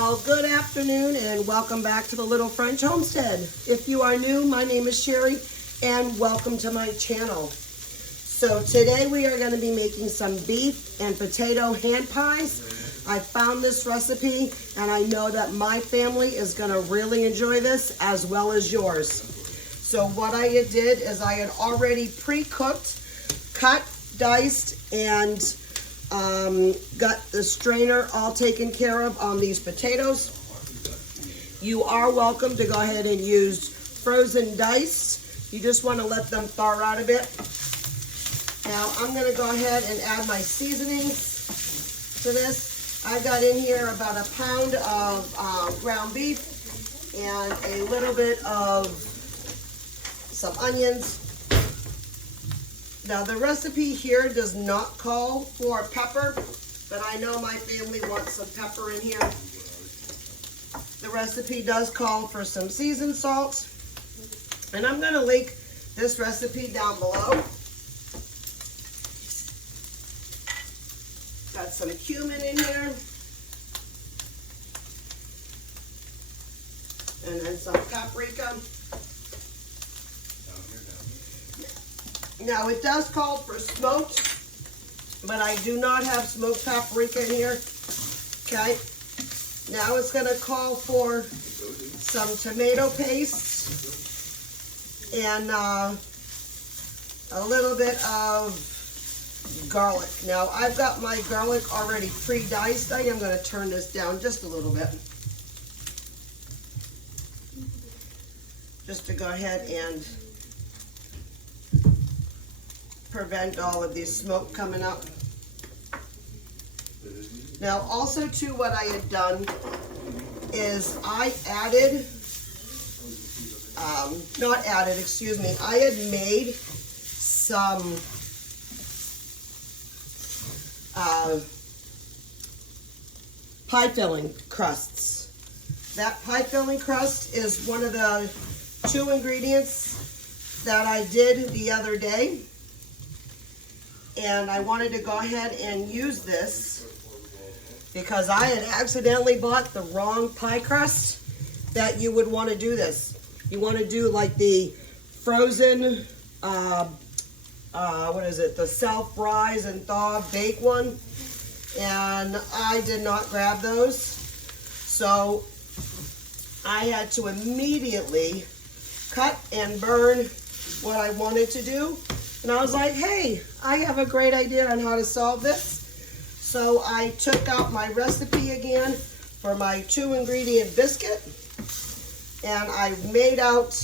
Well, good afternoon and welcome back to the Little French Homestead. If you are new, my name is Sherry and welcome to my channel. So today we are going to be making some beef and potato hand pies. I found this recipe and I know that my family is going to really enjoy this as well as yours. So what I did is I had already pre-cooked, cut, diced, and got the strainer all taken care of on these potatoes. You are welcome to go ahead and use frozen diced. You just want to let them thaw out a bit. Now I'm going to go ahead and add my seasonings to this. I got in here about a pound of ground beef and a little bit of some onions. Now the recipe here does not call for pepper, but I know my family wants some pepper in here. The recipe does call for some seasoned salt, and I'm going to link this recipe down below. Got some cumin in here, and then some paprika. Now it does call for smoked, but I do not have smoked paprika in here. Okay. Now it's going to call for some tomato paste and a little bit of garlic. Now I've got my garlic already pre-diced. I am going to turn this down just a little bit, just to go ahead and prevent all of this smoke coming up. Now also too, what I had done is I added, I had made some pie filling crusts. That pie filling crust is one of the 2 ingredients that I did the other day. And I wanted to go ahead and use this because I had accidentally bought the wrong pie crust that you would want to do this. You want to do like the frozen, the self-rise and thaw bake one. And I did not grab those. So I had to immediately cut and burn what I wanted to do. And I was like, hey, I have a great idea on how to solve this. So I took out my recipe again for my 2 ingredient biscuit. And I made out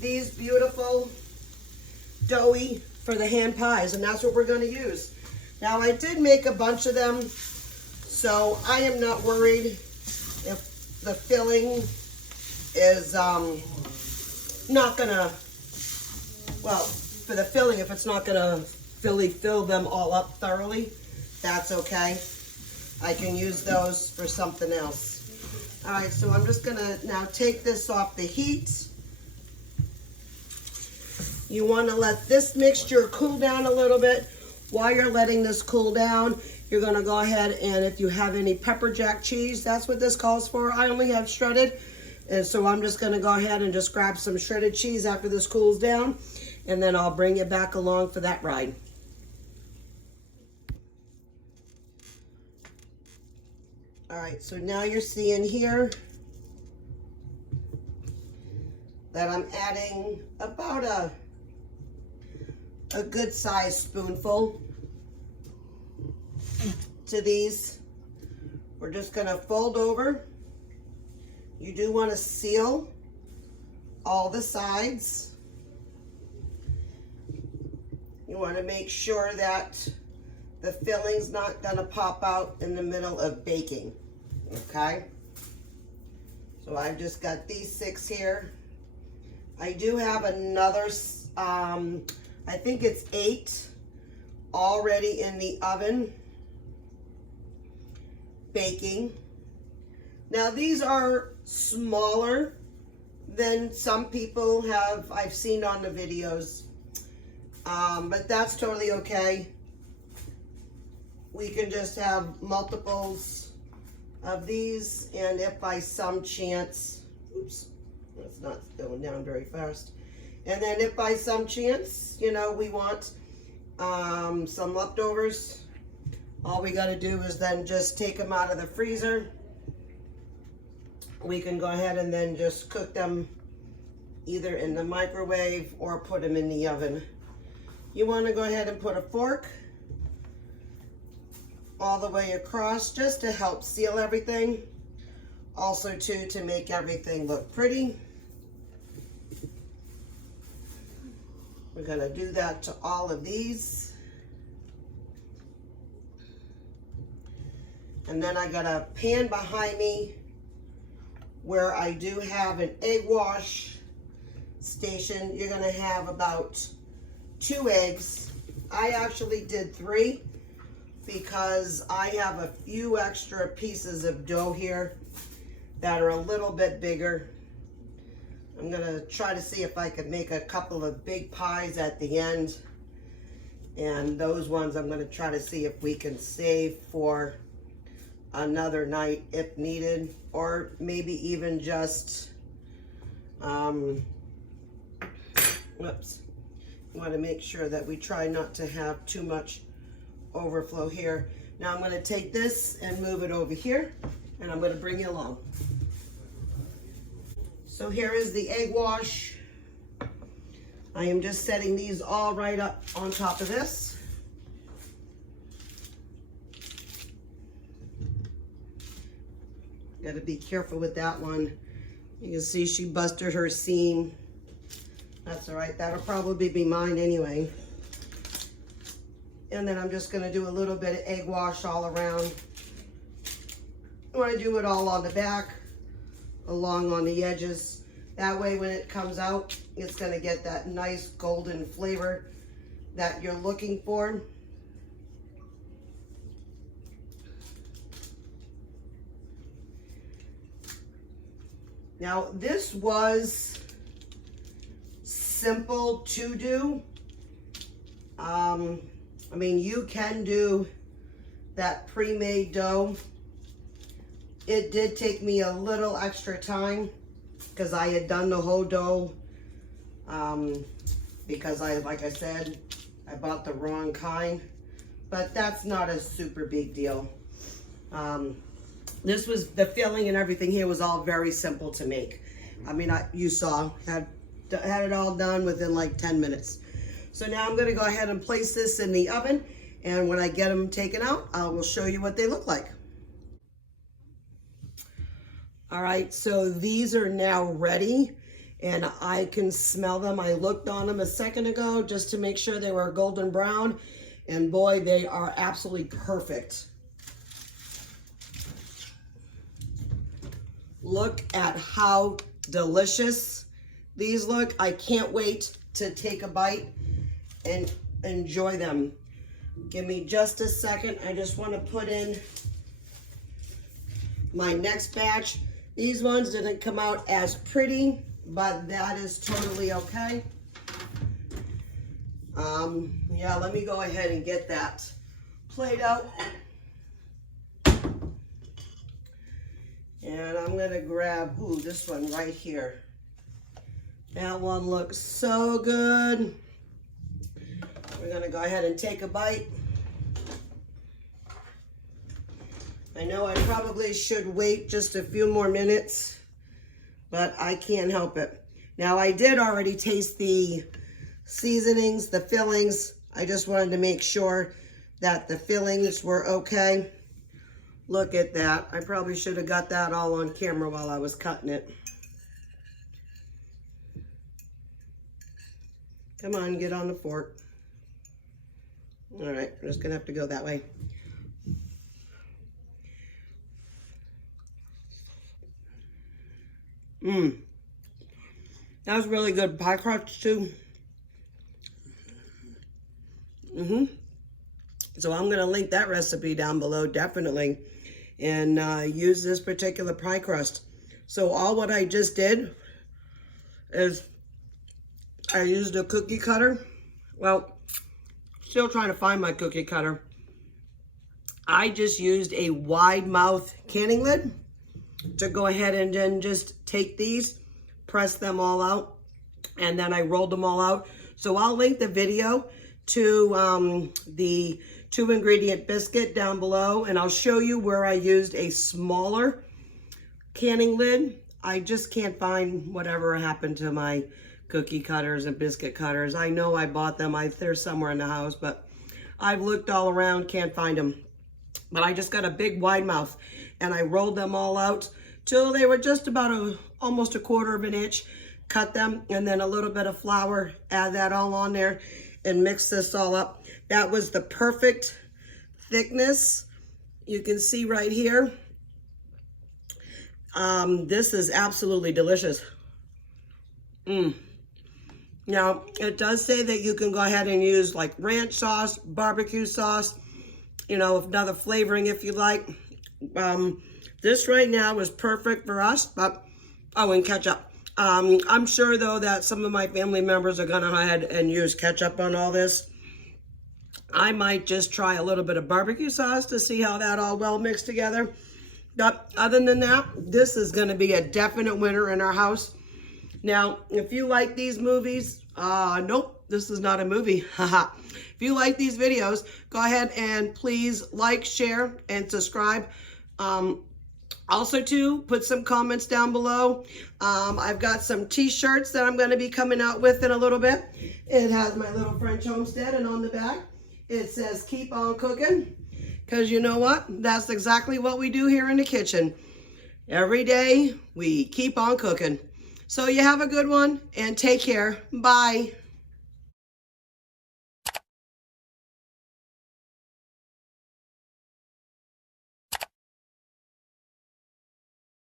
these beautiful doughy for the hand pies. And that's what we're going to use. Now I did make a bunch of them. So I am not worried if the filling is not going to, well, for the filling, if it's not gonna really fill them all up thoroughly, that's okay. I can use those for something else. All right, so I'm just gonna now take this off the heat. You wanna let this mixture cool down a little bit. While you're letting this cool down, you're gonna go ahead and if you have any pepper jack cheese, that's what this calls for. I only have shredded, and so I'm just gonna go ahead and just grab some shredded cheese after this cools down. And then I'll bring you back along for that ride. All right, so now you're seeing here that I'm adding about a good sized spoonful to these. We're just gonna fold over. You do want to seal all the sides. You want to make sure that the filling's not going to pop out in the middle of baking, okay? So I've just got these 6 here. I do have another, I think it's 8 already in the oven baking. Now these are smaller than some people I've seen on the videos. But that's totally okay. We can just have multiples of these, and if by some chance, oops, that's not going down very fast. And then if by some chance, you know, we want some leftovers, all we got to do is then just take them out of the freezer. We can go ahead and then just cook them either in the microwave or put them in the oven. You want to go ahead and put a fork all the way across just to help seal everything. Also too, to make everything look pretty. We're going to do that to all of these. And then I got a pan behind me where I do have an egg wash station. You're going to have about 2 eggs. I actually did 3 because I have a few extra pieces of dough here that are a little bit bigger. I'm going to try to see if I could make a couple of big pies at the end. And those ones I'm going to try to see if we can save for another night if needed, or maybe even just whoops, you want to make sure that we try not to have too much overflow here. Now I'm going to take this and move it over here, and I'm going to bring you along. So here is the egg wash. I am just setting these all right up on top of this. Got to be careful with that one. You can see she busted her seam. That's all right. That'll probably be mine anyway. And then I'm just going to do a little bit of egg wash all around. I want to do it all on the back, along on the edges. That way when it comes out, it's going to get that nice golden flavor that you're looking for. Now, this was simple to do. I mean, you can do that pre-made dough. It did take me a little extra time because I had done the whole dough because like I said, I bought the wrong kind, but that's not a super big deal. This was, the filling and everything here was all very simple to make. I mean, you saw, had it all done within like 10 minutes. So now I'm gonna go ahead and place this in the oven, and when I get them taken out, I will show you what they look like. All right, so these are now ready, and I can smell them. I looked on them a second ago just to make sure they were golden brown, and boy, they are absolutely perfect. Look at how delicious these look. I can't wait to take a bite and enjoy them. Give me just a second. I just want to put in my next batch. These ones didn't come out as pretty, but that is totally okay. Yeah, let me go ahead and get that plate out. And I'm gonna grab, this one right here. That one looks so good. We're gonna go ahead and take a bite. I know I probably should wait just a few more minutes, but I can't help it. Now I did already taste the seasonings, the fillings. I just wanted to make sure that the fillings were okay. Look at that. I probably should have got that all on camera while I was cutting it. Come on, get on the fork. All right, I'm just gonna have to go that way. That was really good. Pie crust too. So I'm gonna link that recipe down below, definitely. And use this particular pie crust. So all what I just did is I used a cookie cutter. Well, still trying to find my cookie cutter. I just used a wide mouth canning lid to go ahead and then just take these, press them all out, and then I rolled them all out. So I'll link the video to the 2-ingredient biscuit down below, and I'll show you where I used a smaller canning lid. I just can't find whatever happened to my cookie cutters and biscuit cutters. I know I bought them. They're somewhere in the house, but I've looked all around, can't find them. But I just got a big wide mouth and I rolled them all out till they were just about almost 1/4 inch. Cut them, and then a little bit of flour, add that all on there and mix this all up. That was the perfect thickness. You can see right here. This is absolutely delicious. Now, it does say that you can go ahead and use like ranch sauce, barbecue sauce, you know, another flavoring if you like. This right now is perfect for us, but, oh, and ketchup. I'm sure though that some of my family members are gonna go ahead and use ketchup on all this. I might just try a little bit of barbecue sauce to see how that all well mixed together. But other than that, this is gonna be a definite winner in our house. Now, if you like these movies, nope, this is not a movie. If you like these videos, go ahead and please like, share, and subscribe. Also, too, put some comments down below. I've got some t-shirts that I'm going to be coming out with in a little bit. It has my little French homestead, and on the back, it says, keep on cooking. Because you know what? That's exactly what we do here in the kitchen. Every day, we keep on cooking. So you have a good one, and take care. Bye.